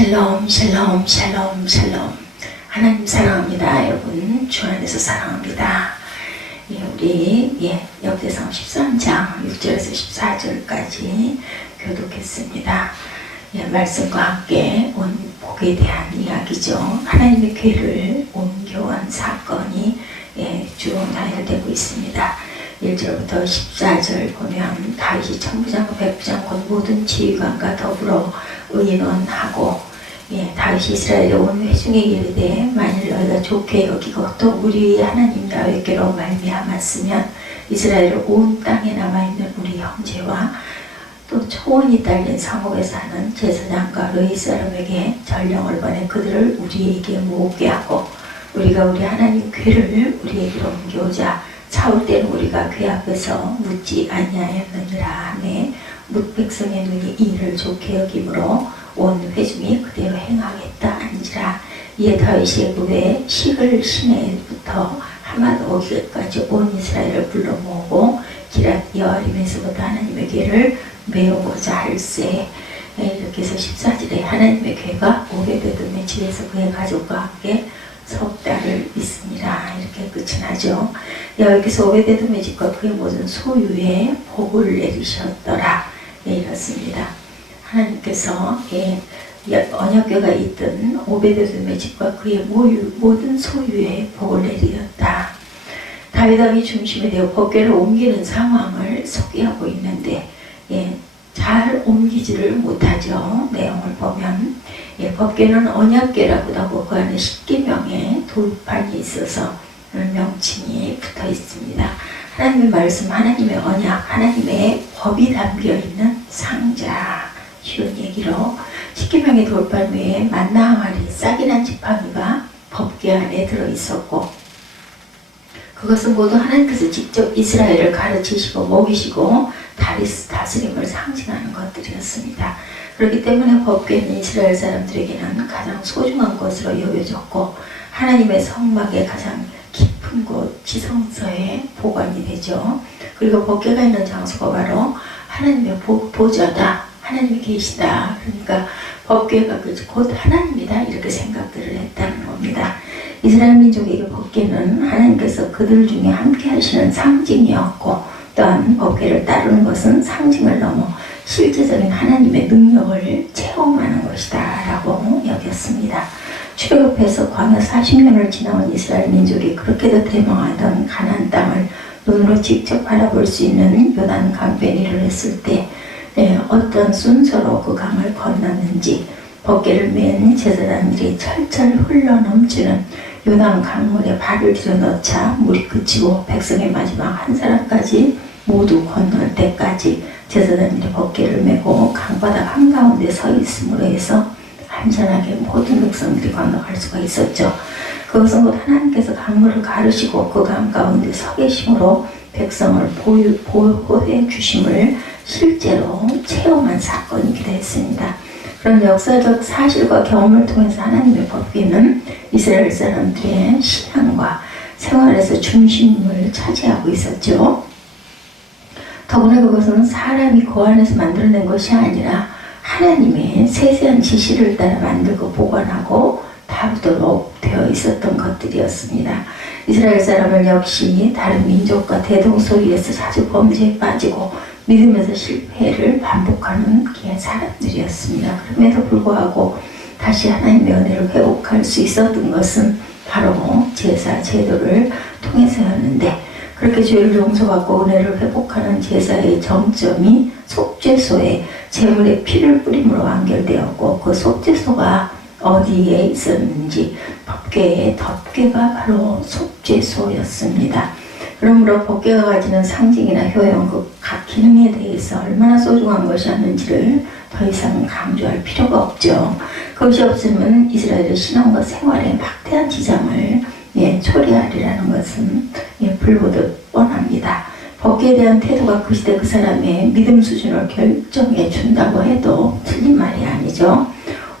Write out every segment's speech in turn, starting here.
샬롬 샬롬 샬롬 샬롬. 하나님 사랑합니다. 여러분 주 안에서 사랑합니다. 우리 역대상 13장 6절에서 14절까지 교독했습니다. 말씀과 함께 온 복에 대한 이야기죠. 하나님의 궤를 옮겨온 사건이 쭉 나열되고 있습니다. 1절부터 14절 보면 다윗이 천부장과 백부장과 모든 지휘관과 더불어 의논하고 다윗이 이스라엘의 온 회중에 이르되 만일 너희가 좋게 여기고 또 우리 하나님 야훼께로 말미암았으면 이스라엘 온 땅에 남아있는 우리 형제와 또 초원이 딸린 성읍에 사는 제사장과 르이 사람에게 전령을 보내 그들을 우리에게 모으게 하고 우리가 우리 하나님 궤를 우리에게로 옮겨오자 차올 때는 우리가 그 앞에서 묻지 아니하였느니라 하매 뭇 백성의 눈이 이 일을 좋게 여김으로 온 회중이 그대로 행하겠다 한지라. 이에 다윗이 그외 시글 시내부터 하맛 오기까지 온 이스라엘을 불러 모으고 기랏 여아림에서부터 하나님의 궤를 메우고자 할세. 이렇게 해서 14절에 하나님의 궤가 오베데돔의 집에서 그의 가족과 함께 석 달을 있습니다. 이렇게 끝이 나죠. 여기서 오베데돔의 집과 그의 모든 소유에 복을 내리셨더라. 이렇습니다. 하나님께서 언약궤가 있던 오베데돔의 집과 그의 모든 소유에 복을 내리셨다. 다윗 왕이 중심이 되어 법궤를 옮기는 상황을 소개하고 있는데 잘 옮기지를 못하죠. 내용을 보면 법궤는 언약궤라고도 하고 그 안에 10계명의 돌판이 있어서 명칭이 붙어 있습니다. 하나님의 말씀, 하나님의 언약, 하나님의 법이 담겨있는 상자. 쉬운 얘기로 10계명의 돌판 위에 만나 항아리, 싹이 난 지팡이가 법궤 안에 들어있었고 그것은 모두 하나님께서 직접 이스라엘을 가르치시고 먹이시고 다스림을 상징하는 것들이었습니다. 그렇기 때문에 법궤는 이스라엘 사람들에게는 가장 소중한 것으로 여겨졌고 하나님의 성막의 가장 깊은 곳 지성서에 보관이 되죠. 그리고 법궤가 있는 장소가 바로 하나님의 보좌다. 하나님이 계시다. 그러니까 법궤가 곧 하나님이다. 이렇게 생각들을 했다는 겁니다. 이스라엘 민족에게 법궤는 하나님께서 그들 중에 함께 하시는 상징이었고 또한 법궤를 따르는 것은 상징을 넘어 실제적인 하나님의 능력을 체험하는 것이다 라고 여겼습니다. 출애굽해서 광야 40년을 지나온 이스라엘 민족이 그렇게도 대망하던 가나안 땅을 눈으로 직접 바라볼 수 있는 요단 강변이를 했을 때 어떤 순서로 그 강을 건넜는지 법궤를 맨 제사장들이 철철 흘러넘치는 요단 강물에 발을 들여넣자 물이 그치고 백성의 마지막 한 사람까지 모두 건널 때까지 제사장들이 법궤를 메고 강바닥 한가운데 서 있음으로 해서 안전하게 모든 백성들이 건너갈 수가 있었죠. 그것은 곧 하나님께서 강물을 가르시고 그 강 가운데 서 계심으로 백성을 보호해 주심을 실제로 체험한 사건이기도 했습니다. 그런 역사적 사실과 경험을 통해서 하나님의 법궤는 이스라엘 사람들의 신앙과 생활에서 중심을 차지하고 있었죠. 더구나 그것은 사람이 그 안에서 만들어낸 것이 아니라 하나님의 세세한 지시를 따라 만들고 보관하고 다루도록 되어 있었던 것들이었습니다. 이스라엘 사람은 역시 다른 민족과 대동소이에서 자주 범죄에 빠지고 믿음에서 실패를 반복하는 사람들이었습니다. 그럼에도 불구하고 다시 하나님의 은혜를 회복할 수 있었던 것은 바로 제사 제도를 통해서였는데 그렇게 죄를 용서받고 은혜를 회복하는 제사의 정점이 속죄소에 제물의 피를 뿌림으로 완결되었고 그 속죄소가 어디에 있었는지 법궤의 덮궤가 바로 속죄소였습니다. 그러므로 법궤가 가지는 상징이나 효용, 그 각 기능에 대해서 얼마나 소중한 것이었는지를 더 이상 강조할 필요가 없죠. 그것이 없으면 이스라엘의 신앙과 생활에 막대한 지장을 초래하리라는 것은 불보듯 뻔합니다. 법궤에 대한 태도가 그 시대 그 사람의 믿음 수준을 결정해 준다고 해도 틀린 말이 아니죠.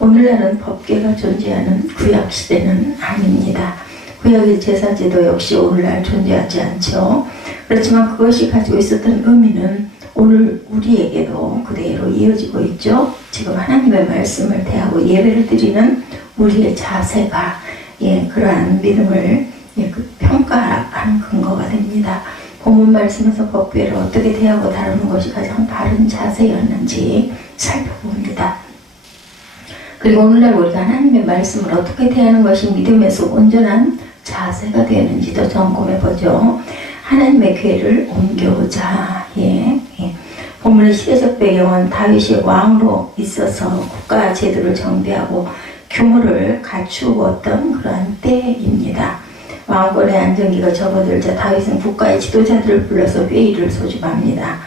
오늘날은 법궤가 존재하는 구약 시대는 아닙니다. 구약의 제사제도 역시 오늘날 존재하지 않죠. 그렇지만 그것이 가지고 있었던 의미는 오늘 우리에게도 그대로 이어지고 있죠. 지금 하나님의 말씀을 대하고 예배를 드리는 우리의 자세가 그러한 믿음을 평가하는 근거가 됩니다. 본문 말씀에서 법궤를 어떻게 대하고 다루는 것이 가장 바른 자세였는지 살펴봅니다. 그리고 오늘날 우리가 하나님의 말씀을 어떻게 대하는 것이 믿음에서 온전한 자세가 되는지도 점검해보죠. 하나님의 궤를 옮겨오자. 본문의 시대적 배경은 다윗이 왕으로 있어서 국가 제도를 정비하고 규모를 갖추었던 그러한 때입니다. 왕권의 안정기가 접어들자 다윗은 국가의 지도자들을 불러서 회의를 소집합니다.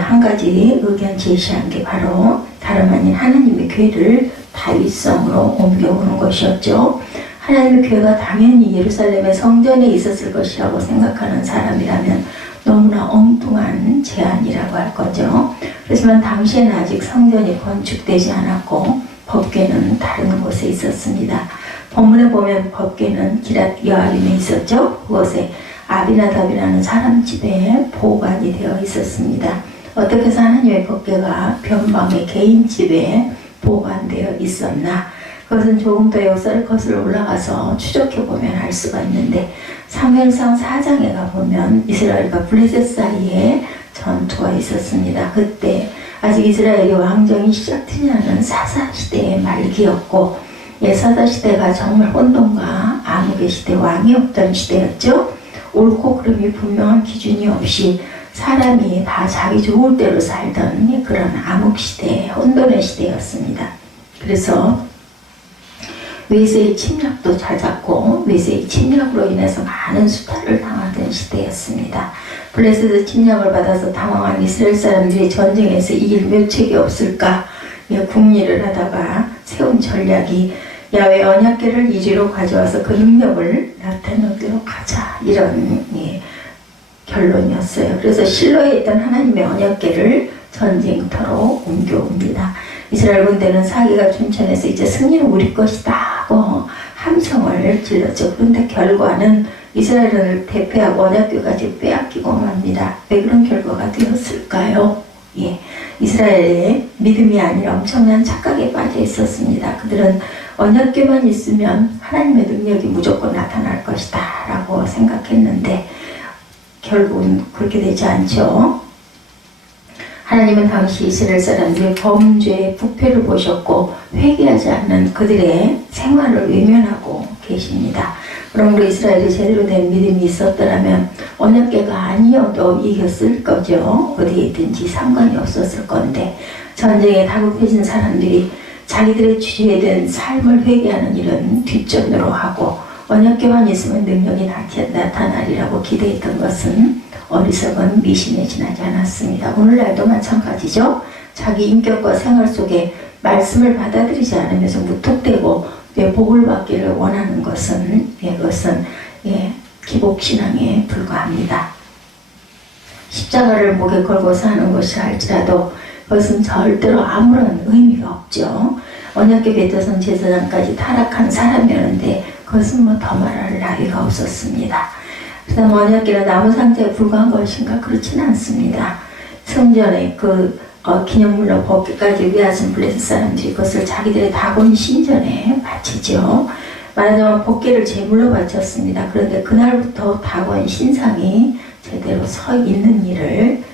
한 가지 의견 제시한 게 바로 다름 아닌 하나님의 궤를 다윗성으로 옮겨오는 것이었죠. 하나님의 궤가 당연히 예루살렘의 성전에 있었을 것이라고 생각하는 사람이라면 너무나 엉뚱한 제안이라고 할 거죠. 그렇지만 당시에는 아직 성전이 건축되지 않았고 법궤는 다른 곳에 있었습니다. 본문에 보면 법궤는 기랏 여아림에 있었죠. 그곳에 아비나답이라는 사람 집에 보관이 되어 있었습니다. 어떻게 해서 하나님의 법궤가 변방의 개인 집에 보관되어 있었나? 그것은 조금 더 역사를 거슬러 올라가서 추적해보면 알 수가 있는데 사무엘상 4장에 가보면 이스라엘과 블레셋 사이에 전투가 있었습니다. 그때 아직 이스라엘이 왕정이 시작되지 않은 사사시대의 말기였고 사사시대가 정말 혼돈과 암흑의 시대, 왕이 없던 시대였죠. 옳고 그름이 분명한 기준이 없이 사람이 다 자기 좋을 대로 살던 그런 암흑시대, 혼돈의 시대였습니다. 그래서 외세의 침략도 잦았고 외세의 침략으로 인해서 많은 수탈을 당하던 시대였습니다. 블레셋의 침략을 받아서 당황한 이스라엘 사람들이 전쟁에서 이길 묘책이 없을까 궁리를 하다가 세운 전략이 야훼 언약궤를 이리로 가져와서 그 능력을 나타내도록 하자, 이런 결론이었어요. 그래서 실로에 있던 하나님의 언약궤를 전쟁터로 옮겨옵니다. 이스라엘 군대는 사기가 춘천해서 이제 승리는 우리 것이다 하고 함성을 질렀죠. 그런데 결과는 이스라엘을 대표하고 언약궤까지 빼앗기고 맙니다. 왜 그런 결과가 되었을까요? 이스라엘의 믿음이 아니라 엄청난 착각에 빠져 있었습니다. 그들은 언약궤만 있으면 하나님의 능력이 무조건 나타날 것이다 라고 생각했는데 결국은 그렇게 되지 않죠. 하나님은 당시 이스라엘 사람들의 범죄의 부패를 보셨고 회개하지 않는 그들의 생활을 외면하고 계십니다. 그러므로 이스라엘이 제대로 된 믿음이 있었더라면 언약궤가 아니어도 이겼을 거죠. 어디에 있든지 상관이 없었을 건데 전쟁에 다급해진 사람들이 자기들의 주제된 삶을 회개하는 일은 뒷전으로 하고 언약궤만 있으면 능력이 나타나리라고 기대했던 것은 어리석은 미신에 지나지 않았습니다. 오늘날도 마찬가지죠. 자기 인격과 생활 속에 말씀을 받아들이지 않으면서 무턱대고 복을 받기를 원하는 것은 그것은 기복신앙에 불과합니다. 십자가를 목에 걸고서 하는 것이 할지라도 그것은 절대로 아무런 의미가 없죠. 언약궤 베드선 제사장까지 타락한 사람이었는데 그것은 더 말할 나위가 없었습니다. 그다음 언약궤는 나무 상자에 불과한 것인가? 그렇지는 않습니다. 성전에 기념물로 법궤까지 위하신 블레셋 사람들이 그것을 자기들의 다곤 신전에 바치죠. 말하자면 법궤를 제물로 바쳤습니다. 그런데 그날부터 다곤 신상이 제대로 서 있는 일을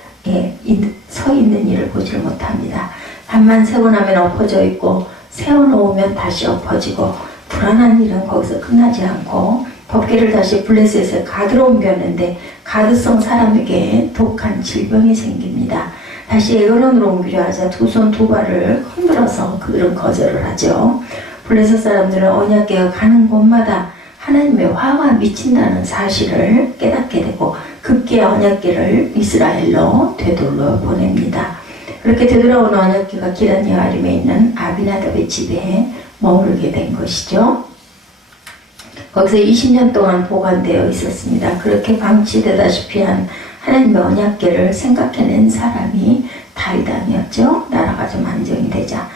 보질 못합니다. 밤만 새고 나면 엎어져 있고 세워놓으면 다시 엎어지고 불안한 일은 거기서 끝나지 않고 법궤를 다시 블레셋에 가드로 옮겼는데 가드성 사람에게 독한 질병이 생깁니다. 다시 에그론으로 옮기려 하자 두 손 두 발을 흔들어서 그들은 거절을 하죠. 블레셋 사람들은 언약궤가 가는 곳마다 하나님의 화가 미친다는 사실을 깨닫게 되고 급기야 언약궤를 이스라엘로 되돌려 보냅니다. 그렇게 되돌아온 언약궤가 기랏 여아림에 있는 아비나답의 집에 머물게 된 것이죠. 거기서 20년 동안 보관되어 있었습니다. 그렇게 방치되다시피 한 하나님의 언약궤를 생각해낸 사람이 다윗 아니었죠. 나라가 좀 안정이 되자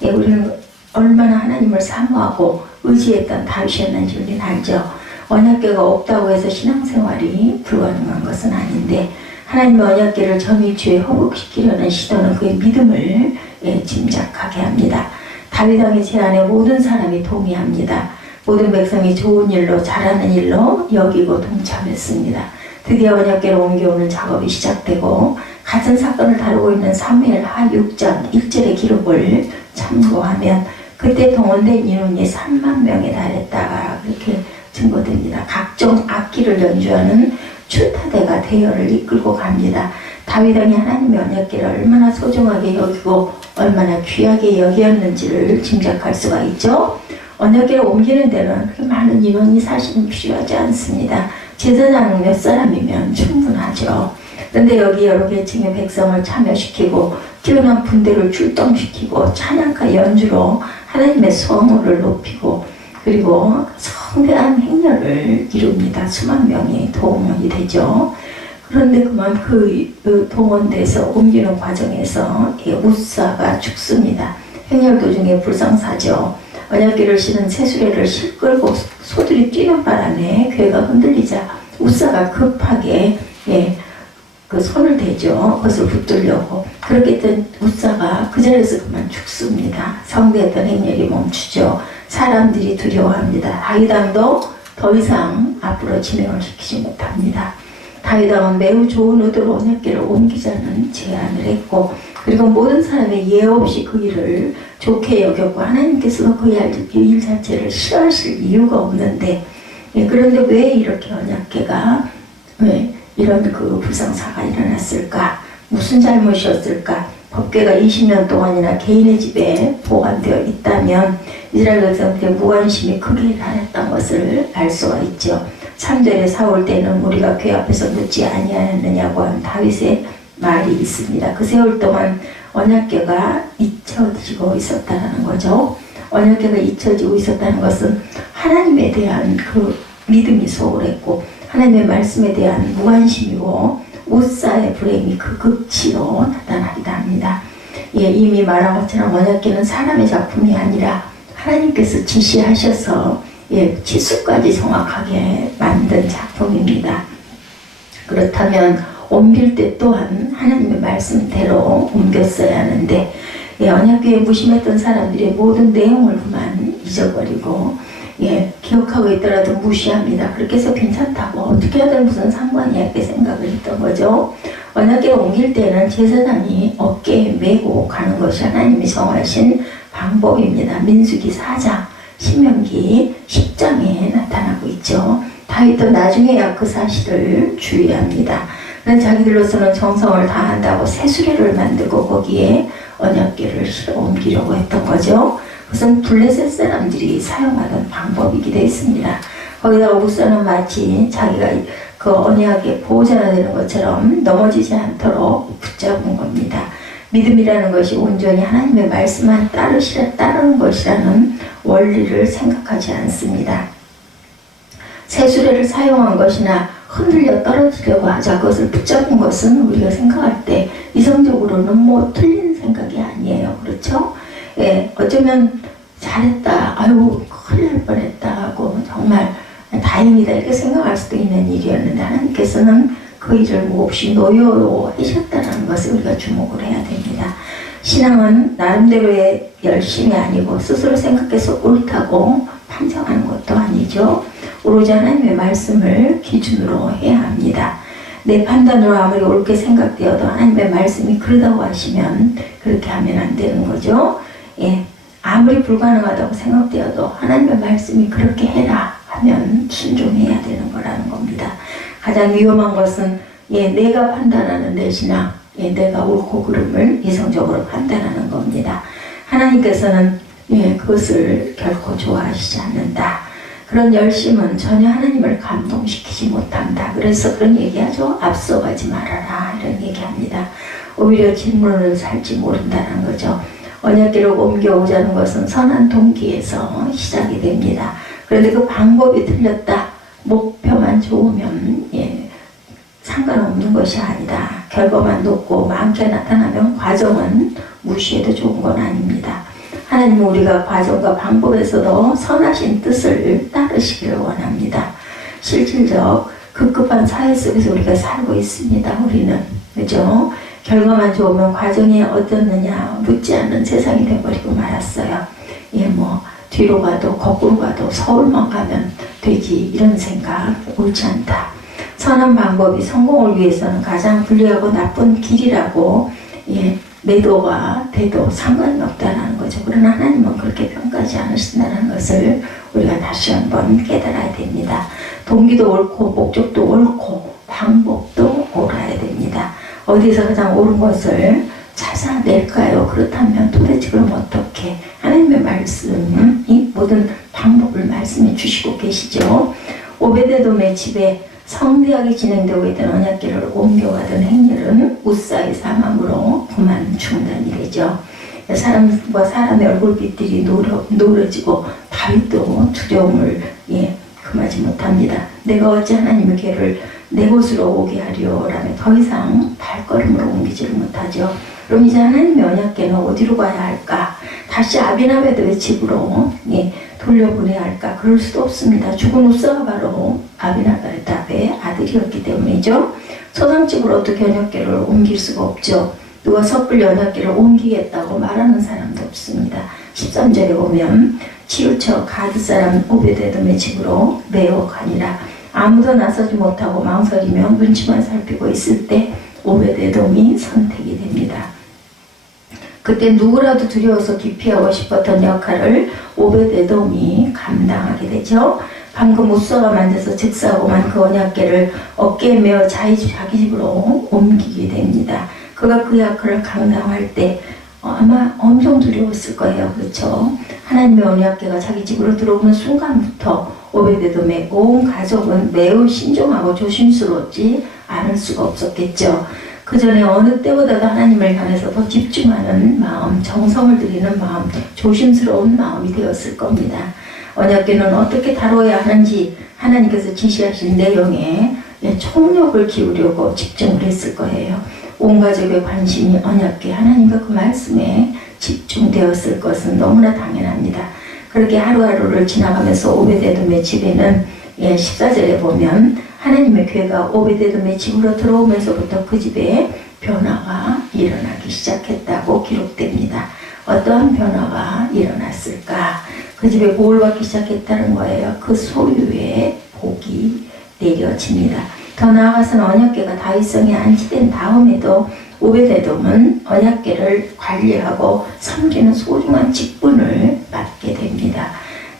우리는 얼마나 하나님을 사모하고 의지했던 다윗이었는지 우리는 알죠. 언약궤가 없다고 해서 신앙생활이 불가능한 것은 아닌데 하나님의 언약궤를 점유주에 허복시키려는 시도는 그의 믿음을 짐작하게 합니다. 다윗 왕의 제안에 모든 사람이 동의합니다. 모든 백성이 좋은 일로 잘하는 일로 여기고 동참했습니다. 드디어 언약궤를 옮겨오는 작업이 시작되고 같은 사건을 다루고 있는 사무엘하 6장 1절의 기록을 참고하면 그때 동원된 인원이 3만 명에 달했다 그렇게 증거됩니다. 각종 악기를 연주하는 출타대가 대열을 이끌고 갑니다. 다윗 왕이 하나님의 언약궤를 얼마나 소중하게 여기고 얼마나 귀하게 여기었는지를 짐작할 수가 있죠. 언약궤를 옮기는 데는 그렇게 많은 인원이 사실은 필요하지 않습니다. 제사장 몇 사람이면 충분하죠. 그런데 여기 여러 계층의 백성을 참여시키고 뛰어난 군대를 출동시키고 찬양과 연주로 하나님의 성호를 높이고 그리고 성대한 행렬을 이룹니다. 수만 명이 동원이 되죠. 그런데 그만 그 동원돼서 옮기는 과정에서 웃사가 죽습니다. 행렬 도중에 불상사죠. 언약궤를 실은 새수레를 실끌고 소들이 뛰는 바람에 궤가 흔들리자 웃사가 급하게 그 손을 대죠. 그것을 붙들려고. 그렇게 했던 웃사가 그 자리에서 그만 죽습니다. 성대했던 행렬이 멈추죠. 사람들이 두려워합니다. 다윗 왕도 더 이상 앞으로 진행을 시키지 못합니다. 다윗 왕은 매우 좋은 의도로 언약궤를 옮기자는 제안을 했고 그리고 모든 사람이 예 없이 그 일을 좋게 여겼고 하나님께서도 그 일 자체를 싫어하실 이유가 없는데 그런데 왜 이렇게 언약궤가 왜 이런 그 불상사가 일어났을까? 무슨 잘못이었을까? 법궤가 20년 동안이나 개인의 집에 보관되어 있다면 이스라엘 백성들의 무관심이 크게 달했던 것을 알 수가 있죠. 3절에 사올 때는 우리가 궤 앞에서 묻지 아니하였느냐고 한 다윗의 말이 있습니다. 그 세월 동안 언약궤가 잊혀지고 있었다는 거죠. 언약궤가 잊혀지고 있었다는 것은 하나님에 대한 그 믿음이 소홀했고 하나님의 말씀에 대한 무관심이고 웃사의 불행이 그 극치로 나타나기도 합니다. 이미 말한 것처럼 언약궤는 사람의 작품이 아니라 하나님께서 지시하셔서 치수까지 정확하게 만든 작품입니다. 그렇다면 옮길 때 또한 하나님의 말씀대로 옮겼어야 하는데 언약궤에 무심했던 사람들이 모든 내용을 그만 잊어버리고 기억하고 있더라도 무시합니다. 그렇게 해서 괜찮다고 어떻게 하든 무슨 상관이야 이렇게 생각을 했던 거죠. 언약궤를 옮길 때는 제사장이 어깨에 메고 가는 것이 하나님이 정하신 방법입니다. 민수기 4장, 신명기 10장에 나타나고 있죠. 다윗도 나중에야 그 사실을 주의합니다. 그런 자기들로서는 정성을 다한다고 새수레를 만들고 거기에 언약궤를 실어 옮기려고 했던 거죠. 그것은 블레셋 사람들이 사용하던 방법이기도 했습니다. 거기다가 웃사는 마치 자기가 그 언약의 보호자가 되는 것처럼 넘어지지 않도록 붙잡은 겁니다. 믿음이라는 것이 온전히 하나님의 말씀만 따르는 것이라는 원리를 생각하지 않습니다. 새수레를 사용한 것이나 흔들려 떨어지려고 하자 그것을 붙잡은 것은 우리가 생각할 때 이성적으로는 뭐 틀린 생각이 아니에요. 그렇죠? 어쩌면 잘했다, 아유 큰일 날 뻔했다 하고 정말 다행이다 이렇게 생각할 수도 있는 일이었는데 하나님께서는 그 일을 몹시 노여워하셨다는 것을 우리가 주목을 해야 됩니다. 신앙은 나름대로의 열심이 아니고 스스로 생각해서 옳다고 판정하는 것도 아니죠. 오로지 하나님의 말씀을 기준으로 해야 합니다. 내 판단으로 아무리 옳게 생각되어도 하나님의 말씀이 그러다고 하시면 그렇게 하면 안 되는 거죠. 아무리 불가능하다고 생각되어도 하나님의 말씀이 그렇게 해라 하면 순종해야 되는 거라는 겁니다. 가장 위험한 것은 내가 판단하는 내 신앙, 내가 옳고 그름을 이성적으로 판단하는 겁니다. 하나님께서는 그것을 결코 좋아하시지 않는다. 그런 열심은 전혀 하나님을 감동시키지 못한다. 그래서 그런 얘기하죠. 앞서가지 말아라 이런 얘기합니다. 오히려 질문을 살지 모른다는 거죠. 언약궤를 옮겨오자는 것은 선한 동기에서 시작이 됩니다. 그런데 그 방법이 틀렸다. 목표만 좋으면 상관없는 것이 아니다. 결과만 높고 많게 나타나면 과정은 무시해도 좋은 건 아닙니다. 하나님은 우리가 과정과 방법에서도 선하신 뜻을 따르시기를 원합니다. 실질적 급급한 사회 속에서 우리가 살고 있습니다. 우리는. 그죠? 결과만 좋으면 과정이 어떻느냐 묻지 않는 세상이 돼버리고 말았어요. 예, 뭐 뒤로 가도 거꾸로 가도 서울만 가면 되지 이런 생각 옳지 않다. 선한 방법이 성공을 위해서는 가장 불리하고 나쁜 길이라고 예, 매도와 대도 상관이 없다는 거죠. 그러나 하나님은 그렇게 평가하지 않으신다는 것을 우리가 다시 한번 깨달아야 됩니다. 동기도 옳고 목적도 옳고 방법도 옳아야 됩니다. 어디서 가장 옳은 것을 찾아낼까요? 그렇다면 도대체 그럼 어떻게 하나님의 말씀이 모든 방법을 말씀해 주시고 계시죠. 오베데돔의 집에 성대하게 진행되고 있던 언약궤를 옮겨가던 행렬은 우사의 사망으로 그만 중단이 되죠. 사람과 사람의 얼굴빛들이 노려지고 다윗도 두려움을 금하지 못합니다. 내가 어찌 하나님의 궤를 내 곳으로 오게 하리오라며 더 이상 발걸음으로 옮기지를 못하죠. 그럼 이제 하나님의 언약궤는 어디로 가야 할까? 다시 아비나베드의 집으로 돌려보내야 할까? 그럴 수도 없습니다. 죽은 우사가 바로 아비나베드의 아들이었기 때문이죠. 소상집으로 어떻게 언약궤를 옮길 수가 없죠. 누가 섣불리 언약궤를 옮기겠다고 말하는 사람도 없습니다. 13절에 보면 치우쳐 가드 사람 오베데돔의 집으로 매어가니라. 아무도 나서지 못하고 망설이며 눈치만 살피고 있을 때 오베데돔이 선택이 됩니다. 그때 누구라도 두려워서 기피하고 싶었던 역할을 오베데돔이 감당하게 되죠. 방금 우사가 만져서 즉사하고만 그 언약궤를 어깨에 메어 자기 집으로 옮기게 됩니다. 그가 그 역할을 감당할 때 아마 엄청 두려웠을 거예요. 그렇죠? 하나님의 언약궤가 자기 집으로 들어오는 순간부터 오베데돔의 온 가족은 매우 신중하고 조심스럽지 않을 수가 없었겠죠. 그 전에 어느 때보다도 하나님을 향해서 더 집중하는 마음, 정성을 들이는 마음, 조심스러운 마음이 되었을 겁니다. 언약궤는 어떻게 다뤄야 하는지 하나님께서 지시하신 내용에 총력을 기울이고 집중을 했을 거예요. 온 가족의 관심이 언약궤 하나님과 그 말씀에 집중되었을 것은 너무나 당연합니다. 그렇게 하루하루를 지나가면서 오베데돔의 집에는 14절에 보면 하나님의 궤가 오베데돔의 집으로 들어오면서부터 그 집에 변화가 일어나기 시작했다고 기록됩니다. 어떠한 변화가 일어났을까? 그 집에 복을 받기 시작했다는 거예요. 그 소유의 복이 내려집니다. 더 나아가서는 언약궤가 다윗성에 안치된 다음에도 오베데돔은 언약궤를 관리하고 섬기는 소중한 직분을 맡게 됩니다.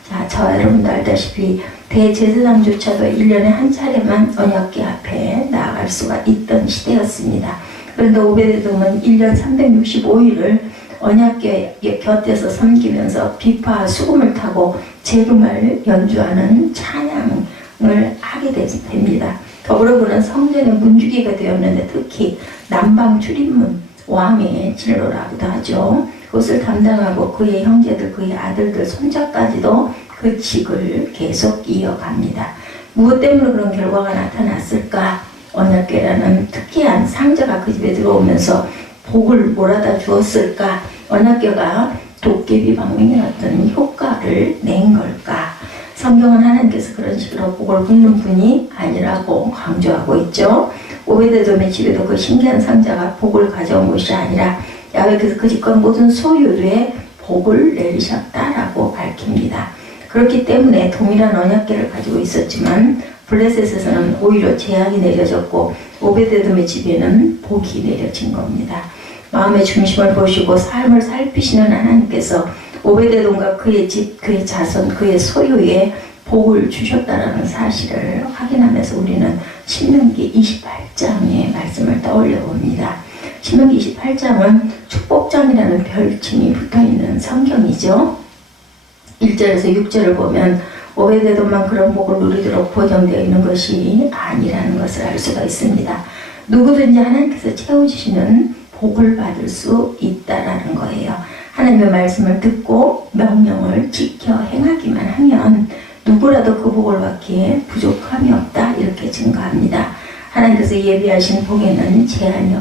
자, 저와 여러분도 알다시피 대제사장조차도 1년에 한 차례만 언약궤 앞에 나아갈 수가 있던 시대였습니다. 그런데 오베데돔은 1년 365일을 언약궤 곁에서 섬기면서 비파 수금을 타고 재금을 연주하는 찬양을 하게 됩니다. 더불어 그는 성전의 문지기가 되었는데 특히 남방 출입문 왕의 진로라고도 하죠. 그것을 담당하고 그의 형제들, 그의 아들들, 손자까지도 그 직을 계속 이어갑니다. 무엇 때문에 그런 결과가 나타났을까? 언약궤라는 특이한 상자가 그 집에 들어오면서 복을 몰아다 주었을까? 언약궤가 도깨비 방맹의 어떤 효과를 낸 걸까? 성경은 하나님께서 그런 식으로 복을 붓는 분이 아니라고 강조하고 있죠. 오베데돔의 집에도 그 신기한 상자가 복을 가져온 것이 아니라 야훼께서 그 집과 모든 소유에 복을 내리셨다라고 밝힙니다. 그렇기 때문에 동일한 언약궤를 가지고 있었지만 블레셋에서는 오히려 재앙이 내려졌고 오베데돔의 집에는 복이 내려진 겁니다. 마음의 중심을 보시고 삶을 살피시는 하나님께서 오베데돔과 그의 집, 그의 자손, 그의 소유에 복을 주셨다는 사실을 확인하면서 우리는 신명기 28장의 말씀을 떠올려 봅니다. 신명기 28장은 축복장이라는 별칭이 붙어있는 성경이죠. 1절에서 6절을 보면 오베데돔만 그런 복을 누리도록 보정되어 있는 것이 아니라는 것을 알 수가 있습니다. 누구든지 하나님께서 채워주시는 복을 받을 수 있다라는 거예요. 하나님의 말씀을 듣고 명령을 지켜 행하기만 하면 누구라도 그 복을 받기에 부족함이 없다 이렇게 증거합니다. 하나님께서 예비하신 복에는 제한이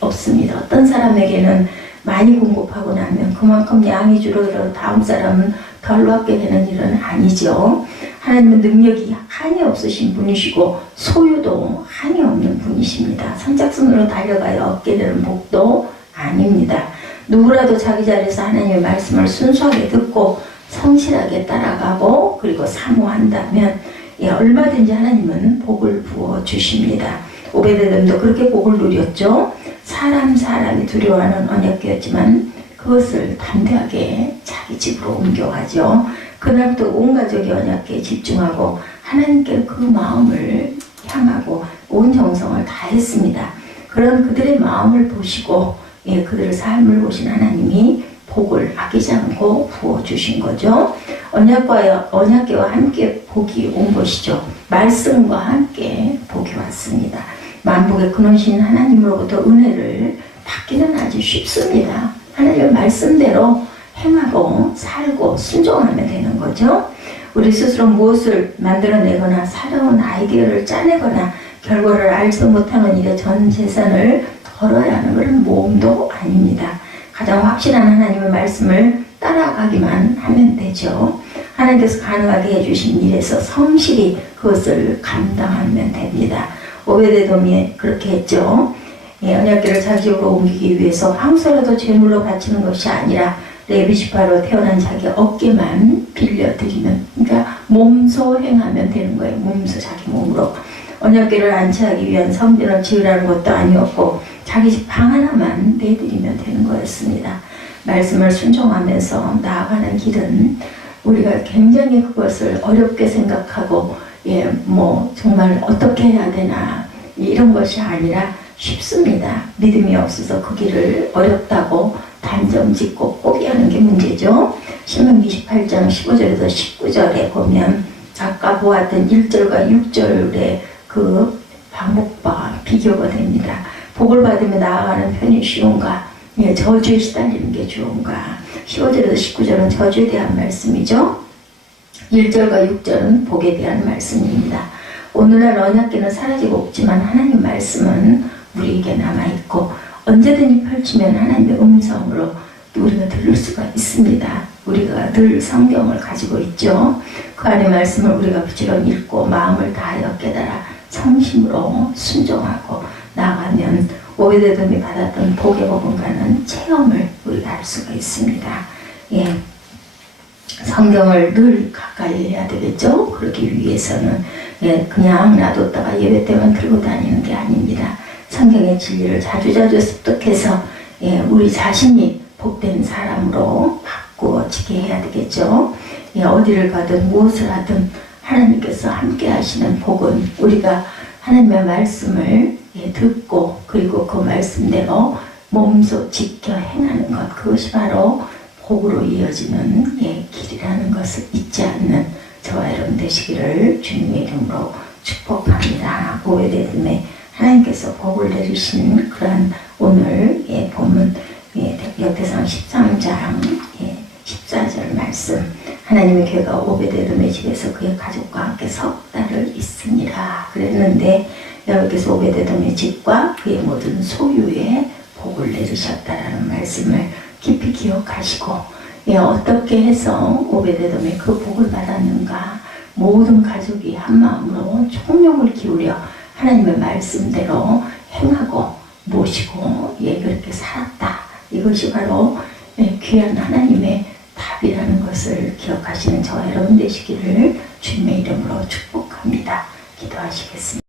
없습니다. 어떤 사람에게는 많이 공급하고 나면 그만큼 양이 줄어들어 다음 사람은 덜로 얻게 되는 일은 아니죠. 하나님은 능력이 한이 없으신 분이시고 소유도 한이 없는 분이십니다. 선착순으로 달려가야 얻게 되는 복도 아닙니다. 누구라도 자기 자리에서 하나님의 말씀을 순수하게 듣고 성실하게 따라가고 그리고 사모한다면 얼마든지 하나님은 복을 부어 주십니다. 오베데돔도 그렇게 복을 누렸죠. 사람이 두려워하는 언약궤였지만 그것을 담대하게 자기 집으로 옮겨가죠. 그날부터 온 가족이 언약궤에 집중하고 하나님께 그 마음을 향하고 온 정성을 다했습니다. 그런 그들의 마음을 보시고 그들의 삶을 보신 하나님이 복을 아끼지 않고 부어주신 거죠. 언약궤와 함께 복이 온 것이죠. 말씀과 함께 복이 왔습니다. 만복의 근원신 하나님으로부터 은혜를 받기는 아주 쉽습니다. 하나님의 말씀대로 행하고 살고 순종하면 되는 거죠. 우리 스스로 무엇을 만들어내거나 새로운 아이디어를 짜내거나 결과를 알지 못하는 일에 전 재산을 걸어야 하는 그런 모험도 아닙니다. 가장 확실한 하나님의 말씀을 따라가기만 하면 되죠. 하나님께서 가능하게 해주신 일에서 성실히 그것을 감당하면 됩니다. 오베데돔이 그렇게 했죠. 언약궤를 자기 집으로 옮기기 위해서 황소라도 제물로 바치는 것이 아니라 레위지파로 태어난 자기 어깨만 빌려드리는, 그러니까 몸소 행하면 되는 거예요. 몸소 자기 몸으로. 언약궤를 안치하기 위한 성전을 지으라는 것도 아니었고 자기 집 방 하나만 내드리면 되는 거였습니다. 말씀을 순종하면서 나아가는 길은 우리가 굉장히 그것을 어렵게 생각하고 정말 어떻게 해야 되나 이런 것이 아니라 쉽습니다. 믿음이 없어서 그 길을 어렵다고 단정 짓고 포기하는 게 문제죠. 신명기 28장 15절에서 19절에 보면 아까 보았던 1절과 6절의 그 방법과 비교가 됩니다. 복을 받으며 나아가는 편이 쉬운가? 저주에 시달리는 게 좋은가? 15절에서 19절은 저주에 대한 말씀이죠. 1절과 6절은 복에 대한 말씀입니다. 오늘날 언약궤는 사라지고 없지만 하나님 말씀은 우리에게 남아있고 언제든지 펼치면 하나님의 음성으로 우리가 들을 수가 있습니다. 우리가 늘 성경을 가지고 있죠. 그 안에 말씀을 우리가 부지런히 읽고 마음을 다하여 깨달아 성심으로 순종하고 나가면 오베데돔이 받았던 복의 법원과는 체험을 우리가 할 수가 있습니다. 성경을 늘 가까이 해야 되겠죠. 그러기 위해서는 그냥 놔뒀다가 예배 때만 들고 다니는 게 아닙니다. 성경의 진리를 자주자주 습득해서 우리 자신이 복된 사람으로 바꾸어지게 해야 되겠죠. 어디를 가든 무엇을 하든 하나님께서 함께 하시는 복은 우리가 하나님의 말씀을 듣고 그리고 그 말씀대로 몸소 지켜 행하는 것, 그것이 바로 복으로 이어지는 길이라는 것을 잊지 않는 저와 여러분 되시기를 주님의 이름으로 축복합니다. 오베데돔에 하나님께서 복을 내리신 그런 오늘 본문 역대상 13장 14절 말씀, 하나님의 교회가 오베데돔의 집에서 그의 가족과 함께 석 달을 있으니라 그랬는데 여러분께서 오베데돔의 집과 그의 모든 소유에 복을 내리셨다라는 말씀을 깊이 기억하시고 어떻게 해서 오베데돔의 그 복을 받았는가? 모든 가족이 한마음으로 총력을 기울여 하나님의 말씀대로 행하고 모시고 그렇게 살았다. 이것이 바로 귀한 하나님의 답이라는 것을 기억하시는 저와 여러분 되시기를 주님의 이름으로 축복합니다. 기도하시겠습니다.